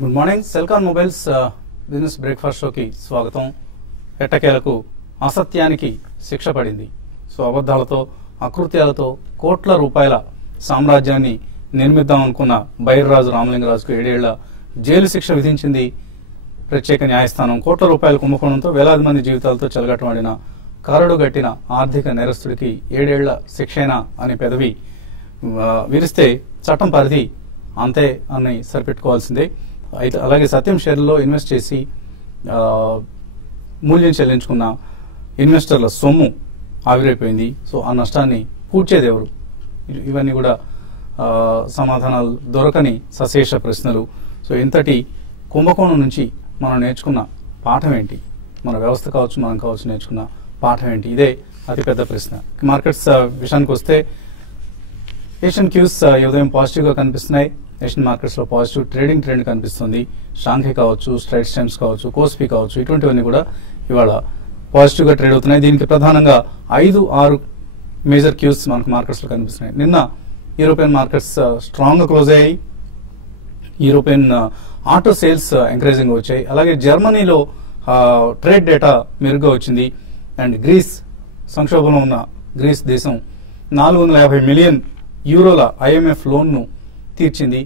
Good morning. Celkon mobiles business breakfast షోకి స్వాగతం. ఎట్టకేలకు అసత్యానికి శిక్ష పడింది. సో అబద్ధాలతో అకృత్యాలతో కోట్ల రూపాయల సామ్రాజ్యాన్ని నిర్మిద్దామనుకున్న బైర్రాజు రామలింగరాజుకు 7 ఏళ్ల జైలు శిక్ష విధించింది ప్రత్యేక న్యాయస్థానం. కోట్ల రూపాయల కుంభకోణంతో వేలాది మంది జీవితాలతో చెలగటమాడిన కరడుగట్టిన ఆర్థిక నేరస్తుడికి 7 ఏళ్ల శిక్షేనా అని పెదవి విరిస్తే చట్టం పరిధి అంతే అని సరిపెట్టుకోవాల్సిందే. అయితే అలాగే సత్యం షేర్లలో ఇన్వెస్ట్ చేసి మూల్యం చెల్లించుకున్న ఇన్వెస్టర్ల సొమ్ము ఆవిరైపోయింది. సో ఆ నష్టాన్ని పూడ్చేది ఎవరు? ఇవన్నీ కూడా సమాధానాలు దొరకని సశేష ప్రశ్నలు. సో ఇంతటి కుంభకోణం నుంచి మనం నేర్చుకున్న పాఠం ఏంటి? మన వ్యవస్థ కావచ్చు, మనం కావచ్చు, నేర్చుకున్న పాఠం ఏంటి? ఇదే అతిపెద్ద ప్రశ్న. మార్కెట్స్ విషయానికి వస్తే ఏషియన్ క్యూస్ ఉదయం పాజిటివ్గా కనిపిస్తున్నాయి. ఏషియన్ మార్కెట్స్ లో పాజిటివ్ ట్రేడింగ్ ట్రెండ్ కనిపిస్తుంది. షాంఘై కావచ్చు, స్ట్రైట్స్ టైమ్స్ కావచ్చు, కోస్పీ కావచ్చు, ఇటువంటివన్నీ కూడా ఇవాళ పాజిటివ్ గా ట్రేడ్ అవుతున్నాయి. దీనికి ప్రధానంగా 5-6 మేజర్ క్యూస్ మనకు మార్కెట్స్ లో కనిపిస్తున్నాయి. నిన్న యూరోపియన్ మార్కెట్స్ స్ట్రాంగ్ గా క్లోజ్ అయ్యాయి. యూరోపియన్ ఆటో సేల్స్ ఎంకరేజింగ్ వచ్చాయి. అలాగే జర్మనీలో ట్రేడ్ డేటా మెరుగ్గా వచ్చింది. అండ్ గ్రీస్, సంక్షోభంలో ఉన్న గ్రీస్ దేశం 450 మిలియన్ యూరోల IMF లోన్ ను తీర్చింది.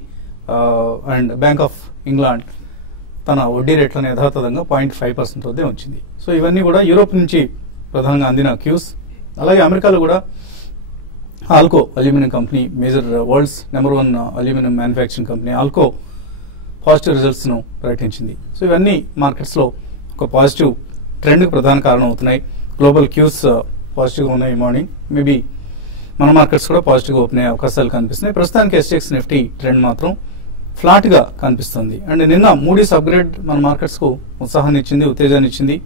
అండ్ బ్యాంక్ ఆఫ్ ఇంగ్లాండ్ తన వడ్డీ రేట్లను యథాతథంగా 0.5% వద్దే వచ్చింది. సో ఇవన్నీ కూడా యూరోప్ నుంచి ప్రధానంగా అందిన క్యూస్. అలాగే అమెరికాలో కూడా Alcoa aluminium company, major worlds number 1 aluminium manufacturing company Alcoa positive results ను ప్రకటించింది. సో ఇవన్నీ మార్కెట్స్ లో ఒక పాజిటివ్ ట్రెండ్ కు ప్రధాన కారణం అవుతున్నాయి. గ్లోబల్ క్యూస్ పాజిటివ్ గా ఉన్నాయి. మార్నింగ్ మేబీ మన మార్కెట్స్ కూడా పాజిటివ్ గా ఓపెన్ అయ్యే అవకాశాలు కనిపిస్తున్నాయి. ప్రస్తుతానికి SGX నిఫ్టీ ట్రెండ్ మాత్రం ఫ్లాట్ గా కనిపిస్తుంది. అండ్ నిన్న మూడీస్ అప్గ్రేడ్ మన మార్కెట్స్ కు ఉత్సాహాన్ని ఇచ్చింది, ఉత్తేజాన్ని ఇచ్చింది.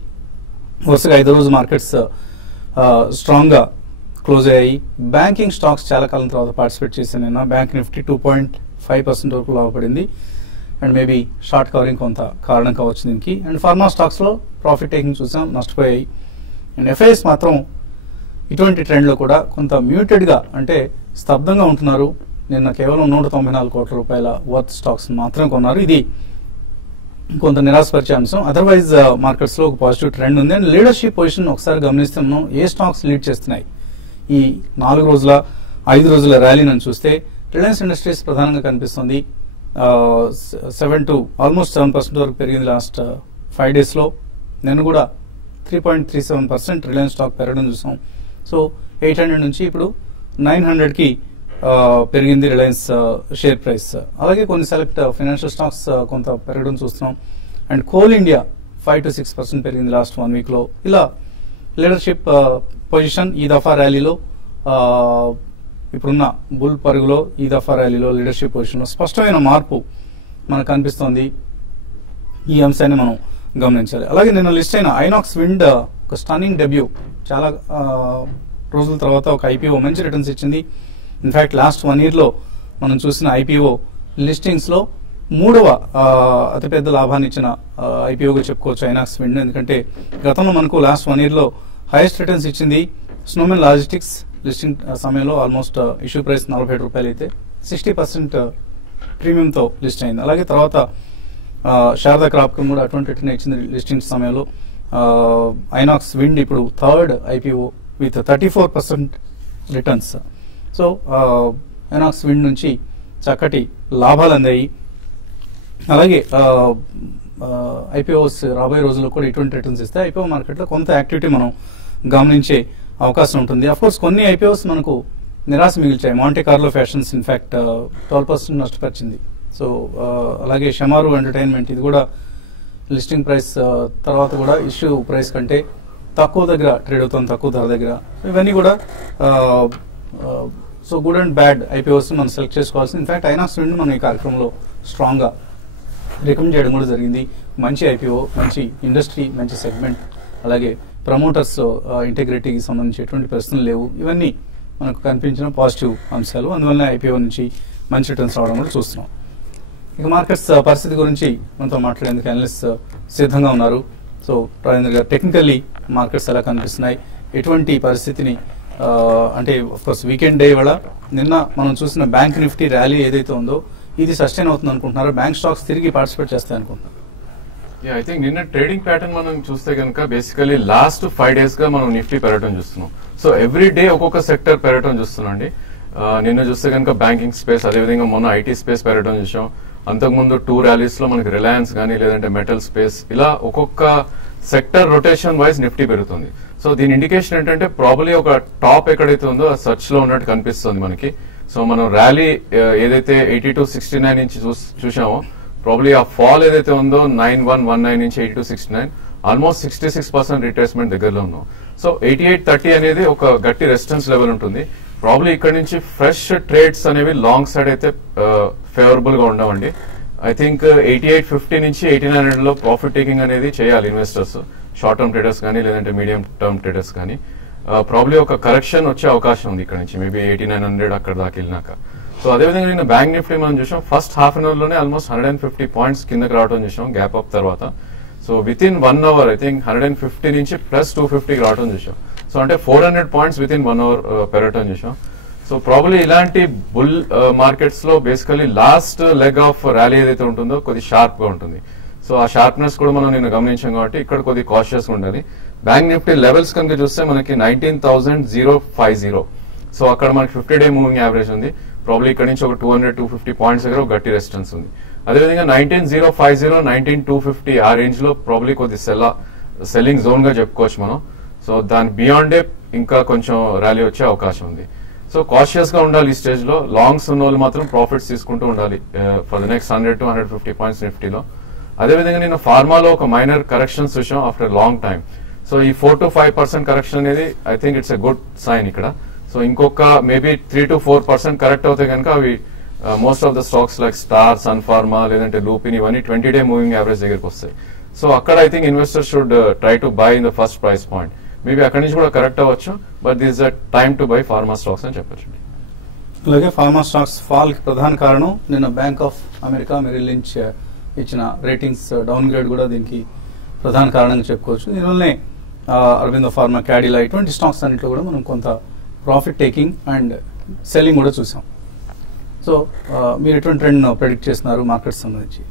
వరుసగా 5 రోజు మార్కెట్స్ స్ట్రాంగ్ గా క్లోజ్ అయ్యాయి. బ్యాంకింగ్ స్టాక్స్ చాలా కాలం తర్వాత పార్టిసిపేట్ చేశాను. నిన్న బ్యాంక్ నిఫ్టీ 2.5% వరకు లాభపడింది. అండ్ మేబీ షార్ట్ కవరింగ్ కొంత కారణం కావచ్చు దీనికి. అండ్ ఫార్మా స్టాక్స్ లో ప్రాఫిట్ టేకింగ్ చూసాం, నష్టపోయాయి. అండ్ FIS మాత్రం ఇటువంటి ట్రెండ్ లో కూడా కొంత మ్యూటెడ్ గా, అంటే స్తబ్దంగా ఉంటున్నారు. నిన్న కేవలం 194 కోట్ల రూపాయల వర్త్ స్టాక్స్ మాత్రం కొన్నారు. ఇది కొంత నిరాశపరిచే అంశం. అదర్వైజ్ మార్కెట్స్ లో ఒక పాజిటివ్ ట్రెండ్ ఉంది. అండ్ లీడర్షిప్ పొజిషన్ ఒకసారి గమనిస్తున్నాం. ఏ స్టాక్స్ లీడ్ చేస్తున్నాయి ఈ 4 రోజుల 5 రోజుల ర్యాలీ అని చూస్తే రిలయన్స్ ఇండస్ట్రీస్ ప్రధానంగా కనిపిస్తుంది. 7 to ఆల్మోస్ట్ 7% వరకు పెరిగింది లాస్ట్ 5 days లో. నేను కూడా 3.37% రిలయన్స్ స్టాక్ పెరగడం చూసాం. సో 800 నుంచి ఇప్పుడు 900కి పెరిగింది రిలయన్స్ షేర్ ప్రైస్. అలాగే కొన్ని సెలెక్ట్ ఫైనాన్షియల్ స్టాక్స్ కొంత పెరగడం చూస్తున్నాం. అండ్ కోల్ ఇండియా 5 to 6% పెరిగింది లాస్ట్ 1 week లో. ఇలా లీడర్షిప్ పొజిషన్ ఈ దఫా ర్యాలీలో, ఇప్పుడున్న బుల్ పరుగులో ఈ దఫా ర్యాలీలో లీడర్షిప్ పొజిషన్లో స్పష్టమైన మార్పు మనకు కనిపిస్తోంది. ఈ అంశాన్ని మనం గమనించాలి. అలాగే నిన్న లిస్ట్ అయిన ఐనాక్స్ విండ్ ఒక స్టన్నింగ్ డెబ్యూ. చాలా రోజుల తర్వాత ఒక IPO మంచి రిటర్న్స్ ఇచ్చింది. ఇన్ఫాక్ట్ లాస్ట్ 1 year లో మనం చూసిన IPO లిస్టింగ్స్ లో 3వ అతిపెద్ద లాభాన్ని ఇచ్చిన IPOగా చెప్పుకోవచ్చు ఐనాక్స్ విండ్. ఎందుకంటే గతంలో మనకు లాస్ట్ 1 year లో హైయెస్ట్ రిటర్న్స్ ఇచ్చింది స్నోమెన్ లాజిస్టిక్స్. లిస్టింగ్ సమయంలో ఆల్మోస్ట్ ఇష్యూ ప్రైస్ 47 రూపాయలు అయితే 60% ప్రీమియంతో లిస్ట్ అయింది. అలాగే తర్వాత శారదా క్రాప్ కూడా అటువంటి రిటర్న్ ఇచ్చింది లిస్టింగ్ సమయంలో. ఐనాక్స్ విండ్ ఇప్పుడు 3rd IPO with 34% returns. So INOX wind నుంచి చక్కటి లాభాలు అందాయి. అలాగే IPOs రాబోయే రోజుల్లో కూడా ఇటువంటి రిటర్న్స్ ఇస్తే IPO మార్కెట్లో కొంత యాక్టివిటీ మనం గమనించే అవకాశం ఉంటుంది. అఫ్కోర్స్ కొన్ని IPOs మనకు నిరాశ మిగిల్చాయి. మాంటే కార్లో ఫ్యాషన్స్ ఇన్ఫాక్ట్ 12% నష్టపరిచింది. సో అలాగే షమారు ఎంటర్టైన్మెంట్, ఇది కూడా లిస్టింగ్ ప్రైస్ తర్వాత కూడా ఇష్యూ ప్రైస్ కంటే తక్కువ దగ్గర ట్రేడ్ అవుతుంది, తక్కువ ధర దగ్గర. ఇవన్నీ కూడా so good and bad IPOs మనం సెలెక్ట్ చేసుకోవాల్సింది. ఇన్ఫాక్ట్ ఐనాక్స్ విండ్ మనం ఈ కార్యక్రమంలో స్ట్రాంగ్ గా రికమెండ్ చేయడం కూడా జరిగింది. మంచి IPO, మంచి ఇండస్ట్రీ, మంచి సెగ్మెంట్, అలాగే ప్రమోటర్స్ ఇంటెగ్రిటీకి సంబంధించి ఎటువంటి ప్రశ్నలు లేవు. ఇవన్నీ మనకు కనిపించిన పాజిటివ్ అంశాలు. అందువల్ల IPO నుంచి మంచి రిటర్న్స్ రావడం కూడా చూస్తున్నాం. ఇక మార్కెట్స్ పరిస్థితి గురించి మనతో మాట్లాడేందుకు అనలిస్ట్ సిద్ధంగా ఉన్నారు. సో రాజేంద్ర గారు, టెక్నికల్లీ మార్కెట్స్ ఎలా కనిపిస్తున్నాయి, ఎటువంటి పరిస్థితిని, అంటే ఆఫ్కోర్స్ వీకెండ్ డే వల్ల నిన్న మనం చూసిన బ్యాంక్ నిఫ్టీ ర్యాలీ ఏదైతే ఉందో ఇది సస్టైన్ అవుతుంది అనుకుంటున్నారా? బ్యాంక్ స్టాక్స్ తిరిగి పార్టిసిపేట్ చేస్తాయి అనుకుంటున్నారు? ఐ థింక్ నిన్న ట్రేడింగ్ ప్యాటర్న్ మనం చూస్తే కనుక బేసికలీ లాస్ట్ 5 days గా మనం నిఫ్టీ పెరగడం చూస్తున్నాం. సో ఎవ్రీ డే ఒక్కొక్క సెక్టర్ పెరగడం చూస్తున్నాం అండి. నిన్న చూస్తే కనుక బ్యాంకింగ్ స్పేస్, అదేవిధంగా మొన్న ఐటీ స్పేస్ పెరగడం చూసాం. అంతకుముందు 2 ర్యాలీస్ లో మనకి రిలయన్స్ కానీ లేదంటే మెటల్ స్పేస్, ఇలా ఒక్కొక్క సెక్టర్ రొటేషన్ వైజ్ నిఫ్టీ పెరుగుతుంది. సో దీని ఇండికేషన్ ఏంటంటే ప్రాబబ్లీ ఒక టాప్ ఎక్కడైతే ఉందో ఆ సర్చ్ లో ఉన్నట్టు కనిపిస్తుంది మనకి. సో మనం ర్యాలీ ఏదైతే 8269 నుంచి చూసామో ప్రాబబ్లీ ఆ ఫాల్ ఏదైతే ఉందో 9119 నుంచి 8269 ఆల్మోస్ట్ 66% రిట్రేస్మెంట్ దగ్గరలో ఉన్నాం. సో 8830 అనేది ఒక గట్టి రెసిస్టెన్స్ లెవెల్ ఉంటుంది. ప్రాబ్లీ ఇక్కడ నుంచి ఫ్రెష్ ట్రేడ్స్ అనేవి లాంగ్ సైడ్ అయితే ఫేవరబుల్ గా ఉండవండి. ఐ థింక్ 8850 నుంచి 8900 లో ప్రాఫిట్ టేకింగ్ అనేది చేయాలి ఇన్వెస్టర్స్, షార్ట్ టర్మ్ ట్రేడర్స్ కానీ లేదంటే మీడియం టర్మ్ ట్రేడర్స్ కానీ. ప్రాబ్లీ ఒక కరెక్షన్ వచ్చే అవకాశం ఉంది ఇక్కడ నుంచి, మేబీ 8900 అక్కడ దాకా వెళ్ళినాక. సో అదేవిధంగా నేను బ్యాంక్ నిఫ్టీ మనం చూసాం ఫస్ట్ హాఫ్ అన్ అవర్ లోనే ఆల్మోస్ట్ 150 పాయింట్స్ కిందకి రావడం చూసాం గ్యాప్ అప్ తర్వాత. So with in 1 hour I think 150 నుంచి ప్లస్ 250 రావడం చూసాం. సో అంటే 400 పాయింట్స్ విత్ ఇన్ 1 hour పెరగటం చూసాం. సో ప్రాబ్లీ ఇలాంటి బుల్ మార్కెట్స్ లో basically last leg of rally ఏదైతే ఉంటుందో కొద్ది షార్ప్ గా ఉంటుంది. సో ఆ షార్ప్నెస్ కూడా మనం నిన్న గమనించాం కాబట్టి ఇక్కడ కొద్ది కాషియస్ గా ఉండాలి. బ్యాంక్ నిఫ్టీ లెవెల్స్ కనుక చూస్తే మనకి 19,050. సో అక్కడ మనకి 50-day మూవింగ్ యావరేజ్ ఉంది. ప్రాబ్లీ ఇక్కడ నుంచి ఒక 200-250 పాయింట్స్ దగ్గర ఒక గట్టి రెసిస్టెన్స్ ఉంది. అదేవిధంగా 19,050, 19,250 ఆ రేంజ్ లో ప్రాబ్లీ కొద్ది సెల్లింగ్ జోన్ గా చెప్పుకోవచ్చు మనం. సో దాని బియాండే ఇంకా కొంచెం ర్యాలీ వచ్చే అవకాశం ఉంది. సో కాషియస్ గా ఉండాలి ఈ స్టేజ్ లో. లాంగ్స్ ఉన్న వాళ్ళు మాత్రం ప్రాఫిట్స్ తీసుకుంటూ ఉండాలి ఫర్ ద నెక్స్ట్ 100-150 పాయింట్స్ నిఫ్టీలో. అదేవిధంగా నేను ఫార్మాలో ఒక మైనర్ కరెక్షన్స్ చూసాం ఆఫ్టర్ లాంగ్ టైమ్. సో ఈ 4-5% కరెక్షన్ అనేది I think it's a good sign ఇక్కడ. సో ఇంకొక మేబీ 3-4% కరెక్ట్ అవుతాయి కనుక అవి most of the stocks like star, Sun Pharma లేదంటే లూపిన్ ఇవన్నీ 20-day మూవింగ్ యావరేజ్ దగ్గరికి వస్తాయి. సో అక్కడ I think investor should try to buy in the first price point. Maybe అక్కడి నుంచి కూడా కరెక్ట్ అవ్వచ్చు, but this a time to buy pharma stocks అని చెప్పచ్చు. అలాగే ఫార్మా స్టాక్స్ ఫాల్ కి ప్రధాన కారణం నిన్న bank of America Merrill Lynch ఇచ్చిన రేటింగ్స్ డౌన్ గ్రేడ్ కూడా దీనికి ప్రధాన కారణంగా చెప్పుకోవచ్చు. దీనివల్లనే అరవిందో ఫార్మా, క్యాడిలా ఇటువంటి స్టాక్స్ అన్నింటిలో కూడా మనం కొంత ప్రాఫిట్ టేకింగ్ అండ్ సెల్లింగ్ కూడా చూసాం. సో మీరు ఎటువంటి ట్రెండ్ ప్రెడిక్ట్ చేస్తున్నారు మార్కెట్ సంబంధించి?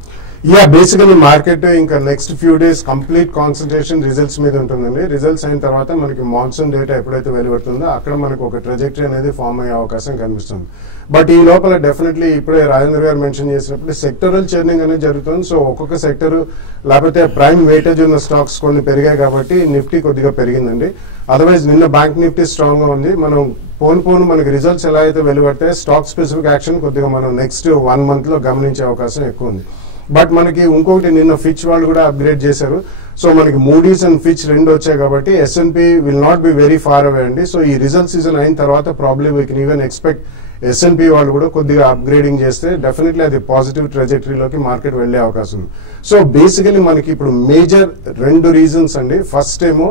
బేసికలీ మార్కెట్ ఇంకా next few days complete concentration results మీద ఉంటుందండి. రిజల్ట్స్ అయిన తర్వాత మనకి మాన్సూన్ డేటా ఎప్పుడైతే వెలువడుతుందో అక్కడ మనకు ఒక ట్రెజెక్టరీ అనేది ఫామ్ అయ్యే అవకాశం కనిపిస్తుంది. బట్ ఈ లోపల డెఫినెట్లీ ఇప్పుడే రాజేంద్ర గారు మెన్షన్ చేసినప్పుడు సెక్టరల్ చర్నింగ్ అనేది జరుగుతుంది. సో ఒక్కొక్క సెక్టర్ లేకపోతే ప్రైమ్ వెయిటేజ్ ఉన్న స్టాక్స్ కొన్ని పెరిగాయి కాబట్టి నిఫ్టీ కొద్దిగా పెరిగిందండి. అదర్వైజ్ నిన్న బ్యాంక్ నిఫ్టీ స్ట్రాంగ్ గా ఉంది. మనం పోను మనకి రిజల్ట్స్ ఎలా అయితే వెలువడితే స్టాక్ స్పెసిఫిక్ యాక్షన్ కొద్దిగా మనం నెక్స్ట్ 1 month లో గమనించే అవకాశం ఎక్కువ ఉంది. బట్ మనకి ఇంకొకటి నిన్న ఫిచ్ వాళ్ళు కూడా అప్గ్రేడ్ చేశారు. సో మనకి మూడీస్ అండ్ ఫిచ్ రెండు వచ్చాయి కాబట్టి S&P will not be very far away అండి. సో ఈ రిజల్ట్ సీజన్ అయిన తర్వాత probably we can even expect S&P వాళ్ళు కూడా కొద్దిగా అప్గ్రేడింగ్ చేస్తే డెఫినెట్లీ అది పాజిటివ్ ట్రెజెక్టరీలోకి మార్కెట్ వెళ్లే అవకాశం ఉంది. సో బేసికలీ మనకి ఇప్పుడు మేజర్ 2 రీజన్స్ అండి. ఫస్ట్ ఏమో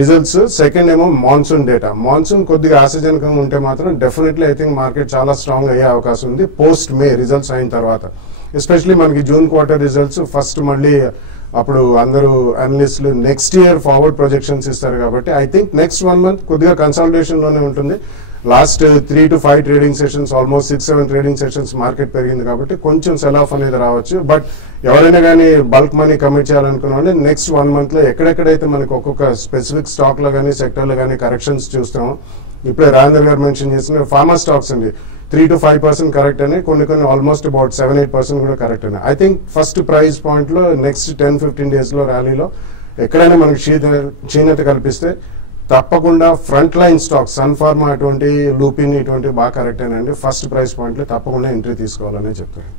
రిజల్ట్స్, సెకండ్ ఏమో మాన్సూన్ డేటా. మాన్సూన్ కొద్దిగా ఆశాజనకంగా ఉంటే మాత్రం డెఫినెట్లీ ఐ థింక్ మార్కెట్ చాలా స్ట్రాంగ్ అయ్యే అవకాశం ఉంది పోస్ట్ మే రిజల్ట్స్ అయిన తర్వాత. ఎస్పెషలీ మనకి జూన్ క్వార్టర్ రిజల్ట్స్ ఫస్ట్ మళ్ళీ అప్పుడు అందరూ అనలిస్టులు నెక్స్ట్ ఇయర్ ఫార్వర్డ్ ప్రొజెక్షన్స్ ఇస్తారు కాబట్టి ఐ థింక్ నెక్స్ట్ 1 month కొద్దిగా కన్సల్టేషన్ లోనే ఉంటుంది. Last 3 to 5 trading sessions, almost 6-7 trading sessions market పెరిగింది కాబట్టి కొంచెం సెల్ ఆఫ్ అనేది రావచ్చు. బట్ ఎవరైనా కానీ బల్క్ మనీ కమిట్ చేయాలనుకున్న వాళ్ళు నెక్స్ట్ 1 month లో ఎక్కడెక్కడైతే మనకి ఒక్కొక్క స్పెసిఫిక్ స్టాక్ లో కానీ సెక్టర్ లో కానీ కరెక్షన్స్ చూస్తామో, ఇప్పుడే రాజేంద్ర గారు మెన్షన్ చేసిన ఫార్మా స్టాక్స్ అండి 3-5% కరెక్ట్ అని, కొన్ని ఆల్మోస్ట్ అబౌట్ 7-8% కూడా కరెక్ట్ అని. I think first price point లో నెక్స్ట్ 10-15 days లో ర్యాలీలో ఎక్కడైనా మనకి క్షీణత కల్పిస్తే తప్పకుండా front line stocks Sun Pharma అటువంటి, లూపిన్ ఇటువంటి బాగా కరెక్ట్ అండి. ఫస్ట్ ప్రైస్ పాయింట్ లో తప్పకుండా ఎంట్రీ తీసుకోవాలని చెప్తారు.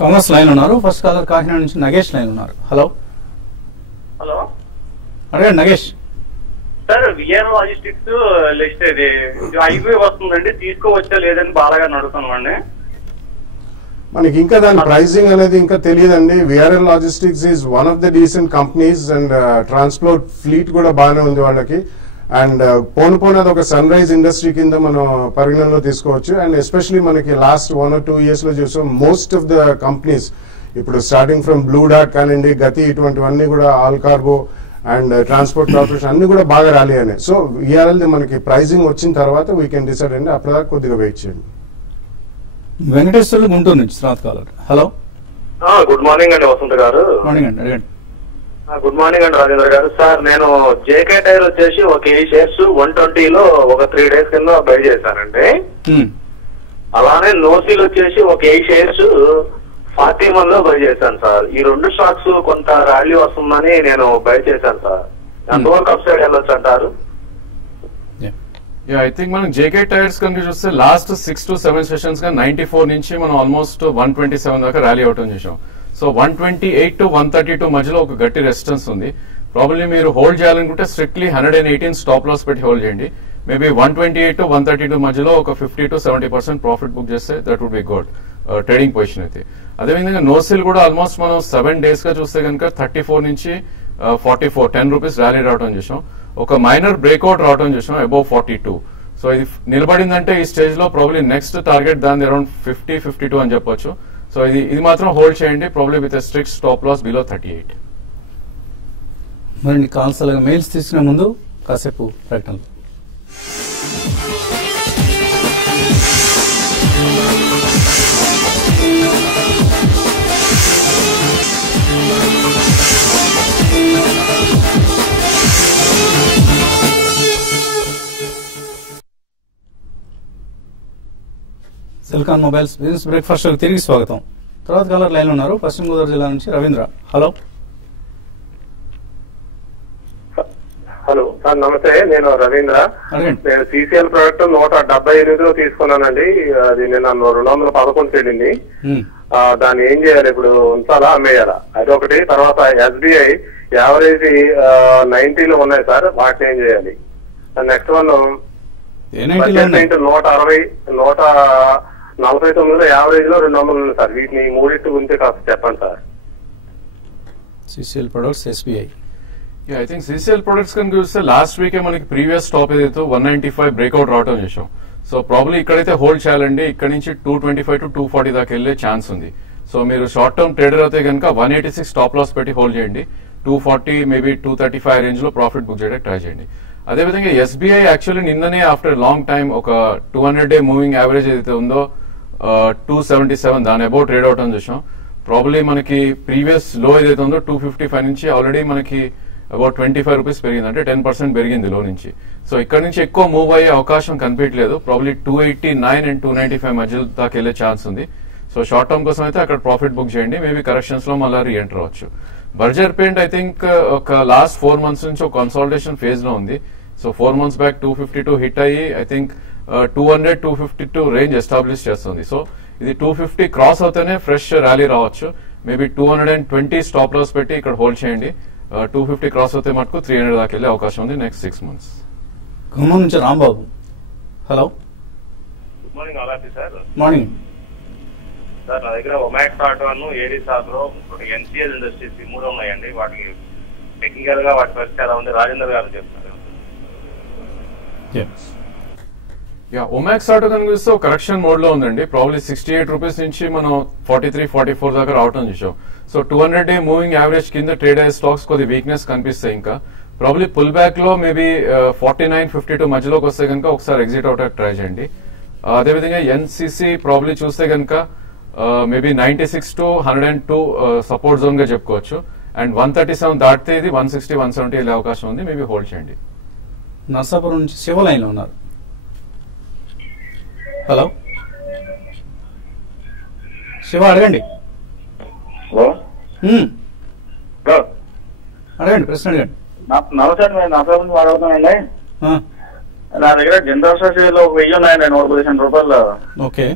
కామర్స్ లైన్ ఉన్నారు. ఫస్ట్ కాలర్ కాకినాడ నుంచి నగేష్ లైన్ ఉన్నారు. హలో అడగండి Nagesh. Sir VN logistics list ఇది హైవే వస్తుందండి, తీసుకోవచ్చా లేదని బాగా అడుగుతున్నామండి. మనకి ఇంకా దాని ప్రైసింగ్ అనేది ఇంకా తెలియదండి. VRL logistics is one of the decent companies and transport fleet కూడా బాగానే ఉంది వాళ్ళకి. అండ్ పోను అది ఒక సన్ రైజ్ ఇండస్ట్రీ కింద మనం పరిగణనలో తీసుకోవచ్చు. అండ్ ఎస్పెషలీ మనకి లాస్ట్ 1 or 2 years లో చూసాం మోస్ట్ ఆఫ్ ద కంపెనీస్ ఇప్పుడు స్టార్టింగ్ ఫ్రమ్ బ్లూ డార్ట్ కానివ్వండి, గతి ఇటువంటివన్నీ కూడా all cargo and transport corporation అన్ని కూడా బాగా ర్యాలీ అయినాయి. సో విఆర్ఎల్ మనకి ప్రైసింగ్ వచ్చిన తర్వాత వీ కెన్ డిసైడ్ అండి, అప్పటిదాకా కొద్దిగా వెయిట్ చేయండి. వెంకటేశ్వర్లు గుంటూరు నుంచి తర్వాత కాలర్. హలో, గుడ్ మార్నింగ్ అండి వసంత్ గారు. మార్నింగ్ అండి, అడగండి. గుడ్ మార్నింగ్ అండి రాజేంద్ర గారు. సార్ నేను జేకే టైర్ వచ్చేసి ఒక 8 షేర్స్ 120లో ఒక 3 days కింద బై చేశానండి. అలానే నోసీల్ వచ్చేసి ఒక 8 షేర్స్ 41 లో బై చేశాను సార్. ఈ 2 స్టాక్స్ కొంత ర్యాలీ వస్తుందని నేను బై చేశాను సార్. ఎంతవరకు అప్ సైడ్ వెళ్ళొచ్చు అంటారు? ఐ థింక్ మనం జేకే టైర్స్ కనుక చూస్తే లాస్ట్ 6 to 7 సెషన్స్ గా 94 నుంచి మనం ఆల్మోస్ట్ 127 దాకా ర్యాలీ అవటం చేసాం. సో 128 to 132 మధ్యలో ఒక గట్టి రెసిస్టెన్స్ ఉంది. ప్రాబ్లీ మీరు హోల్డ్ చేయాలనుకుంటే స్ట్రిక్ట్లీ 118 స్టాప్ లాస్ పెట్టి హోల్డ్ చేయండి. మేబీ 128 to 132 మధ్యలో ఒక 50 to 70% ప్రాఫిట్ బుక్ చేస్తే that would be good trading position అయితే. అదేవిధంగా నోసిల్ కూడా ఆల్మోస్ట్ మనం 7 days గా చూస్తే కనుక 34 నుంచి 44 10 రూపీస్ ర్యాలీ రావడం చేసాం. ఒక మైనర్ బ్రేక్అవుట్ రావడం చేసాం అబౌవ్ 42. సో ఇది నిలబడిందంటే ఈ స్టేజ్ లో ప్రాబ్లీ నెక్స్ట్ టార్గెట్ దాని అరౌండ్ 50-52 అని చెప్పొచ్చు. సో ఇది మాత్రం హోల్డ్ చేయండి, probably with strict stop loss below 38. మరి కాల్స్ అలాగే మెయిల్స్ తీసుకునే ముందు కాసేపు ప్రకటనలు. సెల్కాన్ మొబైల్స్ బిజినెస్ బ్రేక్ఫాస్ట్ తిరిగి స్వాగతం. తర్వాత కాలర్ లైన్ ఉన్నారు, పశ్చిమ గోదావరి జిల్లా నుంచి రవీంద్ర. హలో. హలో సార్, నమస్తే. నేను రవీంద్ర. నేను సిసిఎల్ ప్రోడక్ట్ 178లో తీసుకున్నానండి. అది నిన్న 211 వెళ్ళింది. దాన్ని ఏం చేయాలి ఇప్పుడు? ఉంచాలా, అమ్మేయాలా? అదొకటి. తర్వాత ఎస్బీఐ యావరేజ్ 90లో ఉన్నాయి సార్, వాటిని ఏం చేయాలి? నెక్స్ట్ వన్ 149లో యావరేజ్ లో 200 ఉంది సార్. వీటిని మూడింటి గురించి కాస్త చెప్పండి sir. CCL products, SBI. I think CCL products కనుక చూస్తే లాస్ట్ వీకే మనకి ప్రీవియస్ స్టాప్ ఏదైతే 195 బ్రేక్అవుట్ రావడం చేసాం. సో ప్రాబ్లీ ఇక్కడైతే హోల్డ్ చేయాలండి. ఇక్కడ నుంచి 225 to 240 దాకా వెళ్లే ఛాన్స్ ఉంది. సో మీరు షార్ట్ టర్మ్ ట్రేడర్ అయితే కనుక 186 స్టాప్ లాస్ పెట్టి హోల్డ్ చేయండి. 240 మేబీ 235 రేంజ్ లో ప్రాఫిట్ బుక్ చేయడానికి ట్రై చేయండి. అదేవిధంగా ఎస్బీఐ యాక్చువల్లీ నిన్ననే ఆఫ్టర్ లాంగ్ టైమ్ ఒక 200-day మూవింగ్ యావరేజ్ ఏదైతే ఉందో 277 దాని అబౌట్ ట్రేడ్ అవుట్ అని చూసాం. ప్రాబ్లీ మనకి ప్రీవియస్ లో ఏదైతే ఉందో 255 నుంచి ఆల్రెడీ మనకి అబౌట్ 25 రూపీస్ పెరిగింది, అంటే 10% పెరిగింది లో నుంచి. సో ఇక్కడ నుంచి ఎక్కువ మూవ్ అయ్యే అవకాశం కనిపించలేదు. ప్రాబ్లీ 289 and 295 మధ్య దాకా వెళ్లే ఛాన్స్ ఉంది. సో షార్ట్ టర్మ్ కోసం అయితే అక్కడ ప్రాఫిట్ బుక్ చేయండి. మేబీ కరెక్షన్స్ లో మళ్ళీ రీఎంటర్ అవ్వచ్చు. బర్జర్ పెయింట్ ఐ థింక్ ఒక లాస్ట్ 4 months నుంచి ఒక కన్సాలిడేషన్ ఫేజ్ లో ఉంది. సో 4 months బ్యాక్ 252 హిట్ అయ్యి ఐ థింక్ 200-252 రేంజ్ ఎస్టాబ్లిష్ చేస్తుంది. సో ఇది 250 క్రాస్ అవుతేనే ఫ్రెష్ ర్యాలీ రావచ్చు. మేబీ 220 స్టాప్ లాస్ పెట్టి ఇక్కడ హోల్డ్ చేయండి. 250 క్రాస్ అవుతే మటుకు 300 దాకా వెళ్ళే అవకాశం ఉంది నెక్స్ట్ 6 months. ఖమ్మం నుంచి రాంబాబు. హలో. Good morning. అలాంటి సార్. మార్నింగ్ సార్, నా దగ్గర ఒమాక్స్ ఆటో ఏడీ సాగ్రో ఎన్సిఎల్ ఇండస్ట్రీస్ 3 ఉన్నాయండి. వాటికి టెక్నికల్ గా వాటి పరిస్థితి ఎలా ఉంది? రాజేందర్ గారు చెప్తారు. ఒమాక్స్ ఆటో కనుక చూస్తే కరెక్షన్ మోడ్ లో ఉందండి. ప్రాబ్లీ 68 రూపీస్ నుంచి మనం 43-44 దాకా రావటం చూసాం. సో 200-day మూవింగ్ యావరేజ్ కింద ట్రేడ్ అయ్యే స్టాక్స్ కొద్ది వీక్నెస్ కనిపిస్తాయి. ఇంకా ప్రాబ్లీ పుల్ బ్యాక్ లో మేబీ 49-52 మధ్యలోకి వస్తే కనుక ఒకసారి ఎగ్జిట్ అవుట్ ట్రై చేయండి. అదేవిధంగా ఎన్సీసీ ప్రాబ్లీ చూస్తే కనుక మేబీ 96 to 102 సపోర్ట్ జోన్ గా చెప్పుకోవచ్చు. అండ్ 137 దాటితే ఇది 160-170 వెళ్ళే అవకాశం ఉంది. మేబీ హోల్డ్ చేయండి. నర్సాపురం నుంచి శివ లైన్ లో ఉన్నారు. హలో శివ, అడగండి. అడగండి, ప్రశ్న అడగండి. నమస్తే, నేను నర్సాపురం మాట్లాడుతున్నానండి. నా దగ్గర జనరల్ షేర్లు 1000 ఉన్నాయండి, 115 రూపాయలు. ఓకే,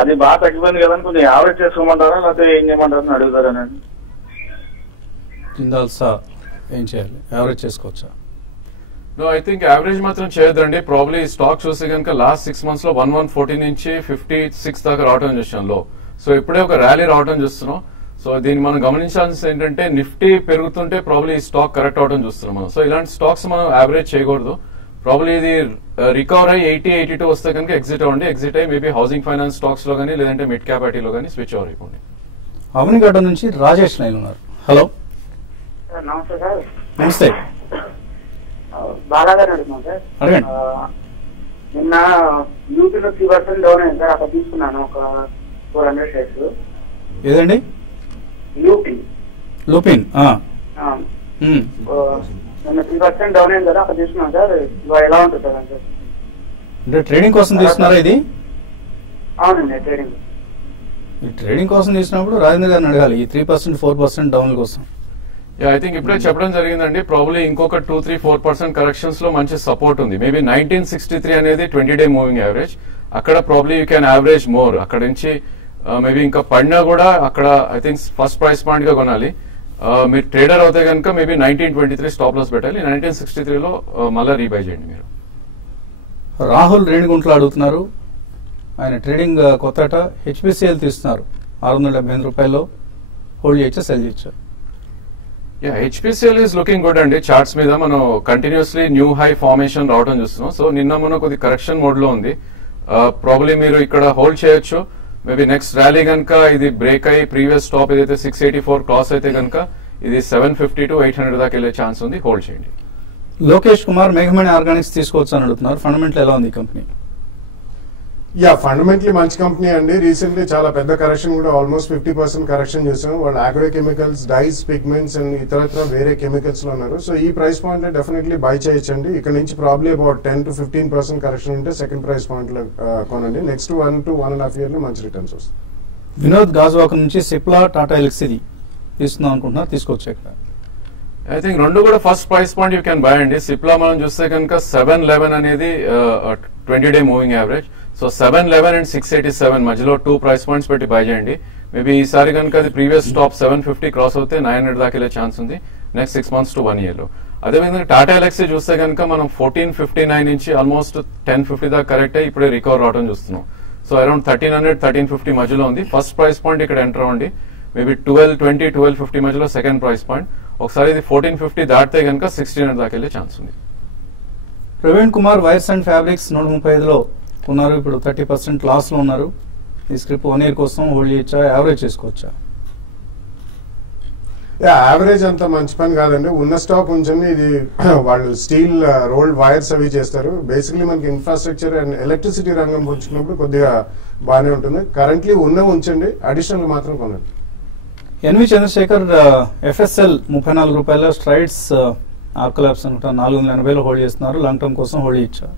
అది బాగా తగ్గిపోయింది కదండి, కొంచెం యావరేజ్ చేసుకోమంటారా లేకపోతే ఏం చేయమంటారని అడుగుతారనండి. జిందాల్సా ఏం చేయాలి? యావరేజ్ చేసుకోవచ్చా? ఐ థింక్ యావరేజ్ మాత్రం చేయొద్దండి. ప్రాబ్లీ స్టాక్ చూస్తే కనుక లాస్ట్ 6 months లో 1114 నుంచి 56 దాకా రావడం చూసాం లో. సో ఇప్పుడే ఒక ర్యాలీ రావడం చూస్తున్నాం. సో దీన్ని మనం గమనించాల్సింది ఏంటంటే నిఫ్టీ పెరుగుతుంటే ప్రాబ్లీ ఈ స్టాక్ కరెక్ట్ అవడం చూస్తున్నాం మనం. సో ఇలాంటి స్టాక్స్ మనం యావరేజ్ చేయకూడదు. ప్రాబ్లీ ఇది రికవర్ అయ్యి 80-82 వస్తే కనుక ఎగ్జిట్ అవ్వండి. ఎగ్జిట్ అయ్యి మేబీ హౌసింగ్ ఫైనాన్స్ స్టాక్స్ లో కానీ లేదంటే మిడ్ క్యాప్ ఐటీలో కానీ స్విచ్ ఓవర్ అయిపోండి. అవనిగడ్డ నుంచి రాజేష్ లైన్ ఉన్నారు. హలో. నమస్తే సార్. నమస్తే. బాలాగారు అడుగుతున్నాం సార్. అడగండి. నిన్న యూపీలో 3% డౌన్ అయింది సార్, అక్కడ తీసుకున్నాను ఒక 400 షేర్స్. ఏదండి? లూపిన్. నిన్న 3% డౌన్ అయింది కదా, అక్కడ తీసుకున్నాను సార్. ఇవాళ ఎలా ఉంటుంది సార్? అంటే ట్రేడింగ్ కోసం తీసుకున్నారా ఇది? అవునండి, ట్రేడింగ్. ఈ ట్రేడింగ్ కోసం తీసుకున్నప్పుడు రాజేంద్ర గారిని అడగాలి ఈ 3% 4% డౌన్ కోసం. ఐ థింక్ ఇప్పుడే చెప్పడం జరిగిందండి, ప్రాబ్లీ ఇంకొక 2-3-4% కరెక్షన్స్ లో మంచి సపోర్ట్ ఉంది. మేబీ 1963 అనేది 20-day మూవింగ్ యావరేజ్. అక్కడ probably you can average more. అక్కడ నుంచి మేబీ ఇంకా పడినా కూడా అక్కడ I think first price point గా కొనాలి. మీరు ట్రేడర్ అవుతే కనుక మేబీ 1923 స్టాప్ లాస్ పెట్టాలి. 1963లో మళ్ళీ రీబై చేయండి మీరు. రాహుల్ రేణిగుంట్లో అడుగుతున్నారు, ఆయన ట్రేడింగ్ కొత్తట హెచ్పిసిఎల్ తీస్తున్నారు 678 రూపాయల్లో. హోల్డ్ చేయొచ్చా, సెల్ చేయొచ్చా? హెచ్పిసిఎల్ ఈస్ లుకింగ్ గుడ్ అండి. చార్ట్స్ మీద మనం కంటిన్యూస్లీ న్యూ హై ఫార్మేషన్ రావడం చూస్తున్నాం. సో నిన్న మొన్న కొద్ది కరెక్షన్ మోడ్ లో ఉంది. ప్రాబ్లీ మీరు ఇక్కడ హోల్డ్ చేయొచ్చు. మేబీ నెక్స్ట్ ర్యాలీ కనుక ఇది బ్రేక్ అయ్యి ప్రీవియస్ స్టాప్ ఏదైతే 684 క్రాస్ అయితే కనుక ఇది 750 to 800 దాకా వెళ్ళే ఛాన్స్ ఉంది. హోల్డ్ చేయండి. లోకేష్ కుమార్ మేఘమణి ఆర్గానిక్స్ తీసుకోవచ్చు అని అడుగుతున్నారు. ఫండమెంటల్ ఎలా ఉంది ఈ కంపెనీ? ఫండమెంటలీ మంచి కంపెనీ అండి. రీసెంట్లీ చాలా పెద్ద కరెక్షన్ కూడా, ఆల్మోస్ట్ 50% కరెక్షన్ చూసాం. వాళ్ళు agro chemicals, dyes, pigments and ఇతరత్ర వేరే కెమికల్స్ లో ఉన్నారు. సో ఈ ప్రైస్ పాయింట్ లో డెఫినెట్లీ బై చేయొచ్చండి. ఇక్కడ నుంచి ప్రాబ్లీ అబౌట్ 10 to 15% కరెక్షన్ ఉంటే సెకండ్ ప్రైస్ పాయింట్ లో కొనండి. నెక్స్ట్ 1 to 1.5 year లో మంచి రిటర్న్స్ వస్తాయి. వినోద్ గాజువాక నుంచి సిప్లా టాటా ఎల్క్సీ తీసుకుందాం అనుకుంటున్నారు, తీసుకోవచ్చు ఇక్కడ? ఐ థింక్ రెండు కూడా first price point you can buy అండి. సిప్లా మనం చూస్తే కనుక 711 అనేది 20-day moving average. So 711 and 687 మధ్యలో 2 ప్రైస్ పాయింట్స్ పెట్టి బై చేయండి. మేబీ ఈసారి కనుక అది ప్రీవియస్ స్టాప్ 750 క్రాస్ అవుతే 900 దాకా వెళ్ళే ఛాన్స్ ఉంది నెక్స్ట్ 6 months to 1 year లో. అదేవిధంగా టాటా ఎల్క్సీ చూస్తే కనుక మనం 1459 నుంచి ఆల్మోస్ట్ 1050 దాకా కరెక్ట్ అయ్యి ఇప్పుడే రికవర్ అవడం చూస్తున్నాం. సో అరౌండ్ 1300-1350 మధ్యలో ఉంది. ఫస్ట్ ప్రైస్ పాయింట్ ఇక్కడ ఎంటర్ అవ్వండి. మేబీ 1220-1250 మధ్యలో సెకండ్ ప్రైస్ పాయింట్. ఒకసారి ఇది 1450 దాటితే కనుక 1600 దాకా వెళ్ళే ఛాన్స్ ఉంది. Praveen Kumar wires and fabrics 135లో ఉన్నారు, ఇప్పుడు 30% లాస్ లో ఉన్నారు. ఈ స్క్రిప్ట్ 1 year కోసం హోల్డ్ చేయొచ్చా, యావరేజ్ చేసుకోవచ్చా? యావరేజ్ అంత మంచి పని కాదండి. ఉన్న స్టాక్ ఉంచండి. ఇది వాళ్ళు స్టీల్ రోల్డ్ వైర్స్ అవి చేస్తారు. బేసిక్లీ మనకి ఇన్ఫ్రాస్ట్రక్చర్ అండ్ ఎలక్ట్రిసిటీ రంగం పుంచుకున్నప్పుడు కొద్దిగా బాగానే ఉంటుంది. కరెంట్లీ ఉన్న ఉంచండి, అడిషనల్ మాత్రం కొనండి. ఎన్వి చంద్రశేఖర్ ఎఫ్ఎస్ఎల్ 34 రూపాయల, స్ట్రైడ్స్ ఆర్కలాబ్స్ అనుకుంటా 480లో హోల్డ్ చేస్తున్నారు. లాంగ్ టర్మ్ కోసం హోల్డ్ చేయొచ్చా?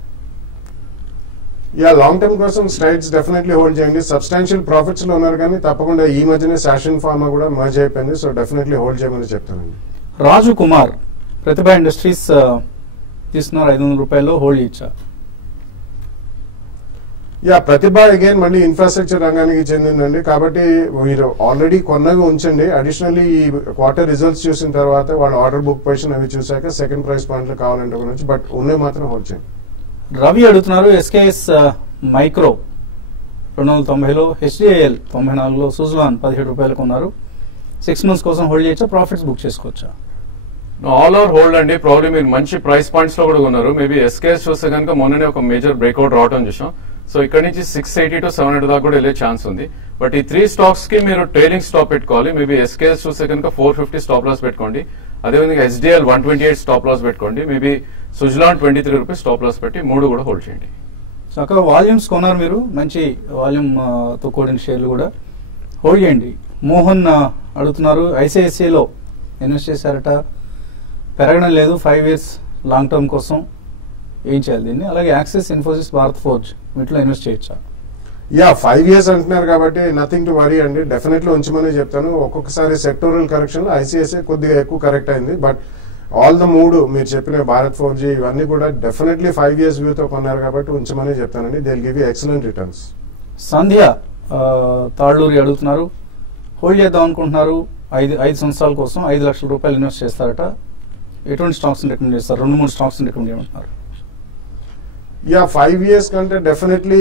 లాంగ్ టర్మ్ కోసం స్ట్రైడ్స్ డెఫినెట్లీ హోల్డ్ చేయండి. సబ్స్టాన్షియల్ ప్రాఫిట్స్ లో ఉన్నారు, కానీ తప్పకుండా ఈ మధ్యనే శాషన్ ఫార్మా కూడా మర్జ్ అయిపోయింది. సో డెఫినెట్లీ హోల్డ్ చేయమని చెప్తానండి. రాజు కుమార్ ప్రతిభ ఇండస్ట్రీస్ తీసుకున్నారు 500 రూపాయల్లో, హోల్డ్ చేయొచ్చా? ప్రతిభ అగైన్ మళ్ళీ ఇన్ఫ్రాస్ట్రక్చర్ రంగానికి చెందిందండి. కాబట్టి మీరు ఆల్రెడీ కొన్నవి ఉంచండి. అడిషనల్లీ ఈ క్వార్టర్ రిజల్ట్స్ చూసిన తర్వాత వాళ్ళ ఆర్డర్ బుక్ పొజిషన్ అవి చూసాక సెకండ్ ప్రైస్ పాయింట్ లో కావాలంటే కొనొచ్చు, బట్ ఉన్నవి మాత్రం హోల్డ్ చేయండి. రవి అడుగుతున్నారు, ఎస్కేఎస్ మైక్రో 290లో, హెచ్డిఐఎల్ 94లో, సుజలాన్ 17 రూపాయలకు ఉన్నారు. 6 months కోసం హోల్డ్ చేయొచ్చా, ప్రాఫిట్స్ బుక్ చేసుకోవచ్చా? ఆల్ ఓవర్ హోల్డ్ అండి. ప్రాబ్లీ మీరు మంచి ప్రైస్ పాయింట్స్ లో కూడా ఉన్నారు. మేబీ ఎస్కేఎస్ చూస్తే కనుక మొన్ననే ఒక మేజర్ బ్రేక్అవుట్ రావడం చూసాం. సో ఇక్కడ నుంచి 680 to 700 దాకా కూడా వెళ్ళే ఛాన్స్ ఉంది. బట్ ఈ 3 స్టాక్స్ కి మీరు ట్రైలింగ్ స్టాప్ పెట్టుకోవాలి. మేబీ ఎస్కేఎస్ చూస్తే కనుక 450 స్టాప్ లాస్ పెట్టుకోండి. అదేవిధంగా హెచ్డిఎల్ 128 స్టాప్ లాస్ పెట్టుకోండి. Maybe Suzlon 23 rupees stop loss పెట్టి 3 కూడా హోల్డ్ చేయండి. చక్కగా వాల్యూమ్స్ కొన్నారు మీరు, మంచి వాల్యూమ్ తో కూడిన షేర్లు కూడా హోల్డ్ చేయండి. మోహన్ అడుగుతున్నారు, ఐసిఐసిఐలో ఇన్వెస్ట్ చేశారట, పెరగడం లేదు, 5 years లాంగ్ టర్మ్ కోసం ఏం చేయాలి దీన్ని? అలాగే యాక్సిస్, ఇన్ఫోసిస్, భారత్ ఫోర్జ్ వీటిలో ఇన్వెస్ట్ చేయొచ్చా? 5 years అంటున్నారు కాబట్టి నథింగ్ టు వరీ అండి. డెఫినెట్లీ ఉంచమని చెప్తాను. ఒక్కొక్కసారి సెక్టోరల్ కరెక్షన్ లో ఐసిఐసిఐ కొద్దిగా ఎక్కువ కరెక్ట్ అయింది, బట్ ఆల్ ద 3 మీరు చెప్పిన భారత్ 4G ఇవన్నీ కూడా డెఫినెట్లీ 5 years వ్యూతో కొన్నారు కాబట్టి ఉంచమని చెప్తానండి. They will give you excellent returns. Sandhya Talluri అడుగుతున్నారు, హోల్డ్ చేద్దాం అనుకుంటున్నారు 5 సంవత్సరాల కోసం 5 లక్షల రూపాయలు ఇన్వెస్ట్ చేస్తారట. ఎటువంటి స్టాక్స్ రికమెండ్ చేస్తారు? 2-3 స్టాక్స్ రికమెండ్ చేయమంటున్నారు. 5 years కంటే definitely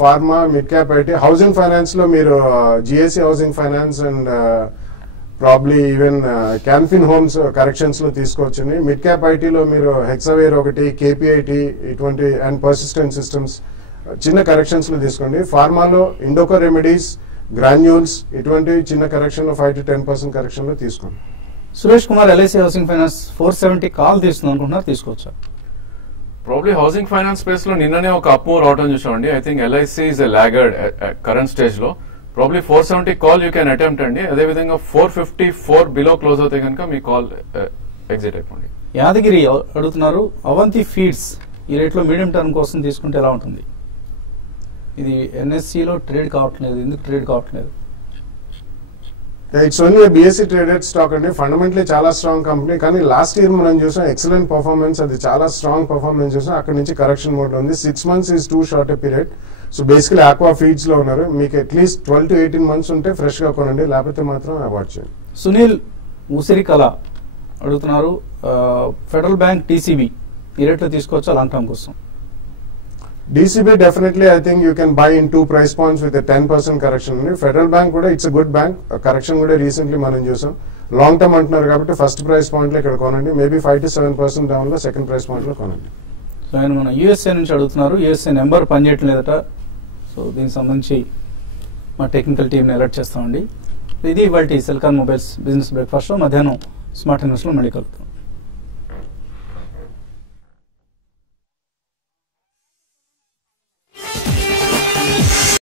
pharma, mid cap IT, housing finance లో మీరు GSC housing finance and probably even Can Fin homes corrections లో తీసుకోవచ్చండి. మిడ్ క్యాప్ ఐటీలో మీరు హెక్సావేర్ ఒకటి, కేపీఐటీ ఇటువంటి అండ్ పర్సిస్టెంట్ సిస్టమ్స్ చిన్న కరెక్షన్స్ లో తీసుకోండి. ఫార్మాలో ఇండోకో రెమెడీస్, గ్రాన్యూల్స్ ఇటువంటి చిన్న కరెక్షన్ లో 5 to 10% కరెక్షన్ లో తీసుకోండి. Suresh Kumar LIC housing finance 470 call తీసుకుందాం అనుకుంటున్నారు, తీసుకోవచ్చా? ప్రాబ్లీ హౌసింగ్ ఫైనాన్స్ స్పేస్ లో నిన్ననే ఒక అప్ మూవ్ రావడం చూసామండి. I think LIC is a laggard current stage లో. Probably 470 call you can attempt అండి. అదేవిధంగా 454 బిలో క్లోజ్ అవుతాయి కనుక మీ కాల్ ఎగ్జిట్ అయిపోండి. యాదగిరి అడుగుతున్నారు, అవంతి ఫీడ్స్ ఈ రేట్లో మీడియం టర్మ్ కోసం తీసుకుంటే ఎలా ఉంటుంది? ఇది ఎన్ఎస్సిలో ట్రేడ్ కావట్లేదు, ఎందుకు ట్రేడ్ కావట్లేదు? It's only BSc traded stock అండి. ఫండమెంటలీ చాలా స్ట్రాంగ్ కంపెనీ, కానీ లాస్ట్ ఇయర్ మనం చూసాం ఎక్సలెంట్ పర్ఫార్మెన్స్, అది చాలా స్ట్రాంగ్ పర్ఫార్మెన్స్ చూసాం. అక్కడ నుంచి కరెక్షన్ మోడ్ ఉంది. 6 months is too short period. So basically aqua feeds లో ఉన్నారు. మీకు అట్లీస్ట్ 12 to 18 months ఉంటే ఫ్రెష్ గా కొనండి, లేకపోతే మాత్రం అవాయిడ్ చేయండి. సునీల్ ఉసిరికల అడుగుతున్నారు, ఫెడరల్ బ్యాంక్ టీసీబీ ఈ రేట్లో తీసుకోవచ్చా లాంగ్ టర్మ్ కోసం? DCB definitely I think you can buy in 2 price points with a 10% correction. Federal Bank కూడా it's a good bank. Correction కూడా recently మనం చూసాం. లాంగ్ టర్మ్ అంటున్నారు కాబట్టి ఫస్ట్ ప్రైస్ పాయింట్ లో ఇక్కడ కొనండి. మేబీ 5 to 7% డౌన్ లో సెకండ్ ప్రైస్ పాయింట్ లో కొనండి. సో ఆయన మన యూఎస్ఏ నుంచి అడుగుతున్నారు, యూఎస్ఏ నెంబర్ పనిచేయట్లేదట. సో దీనికి సంబంధించి మా టెక్నికల్ టీంని అలర్ట్ చేస్తామండి. ఇది ఇవాళ సిలికాన్ మొబైల్స్ బిజినెస్ బ్రేక్ఫాస్ట్ లో. మధ్యాహ్నం స్మార్ట్ ఇన్వెస్ట్ లో మళ్ళీ కలుగుతాం.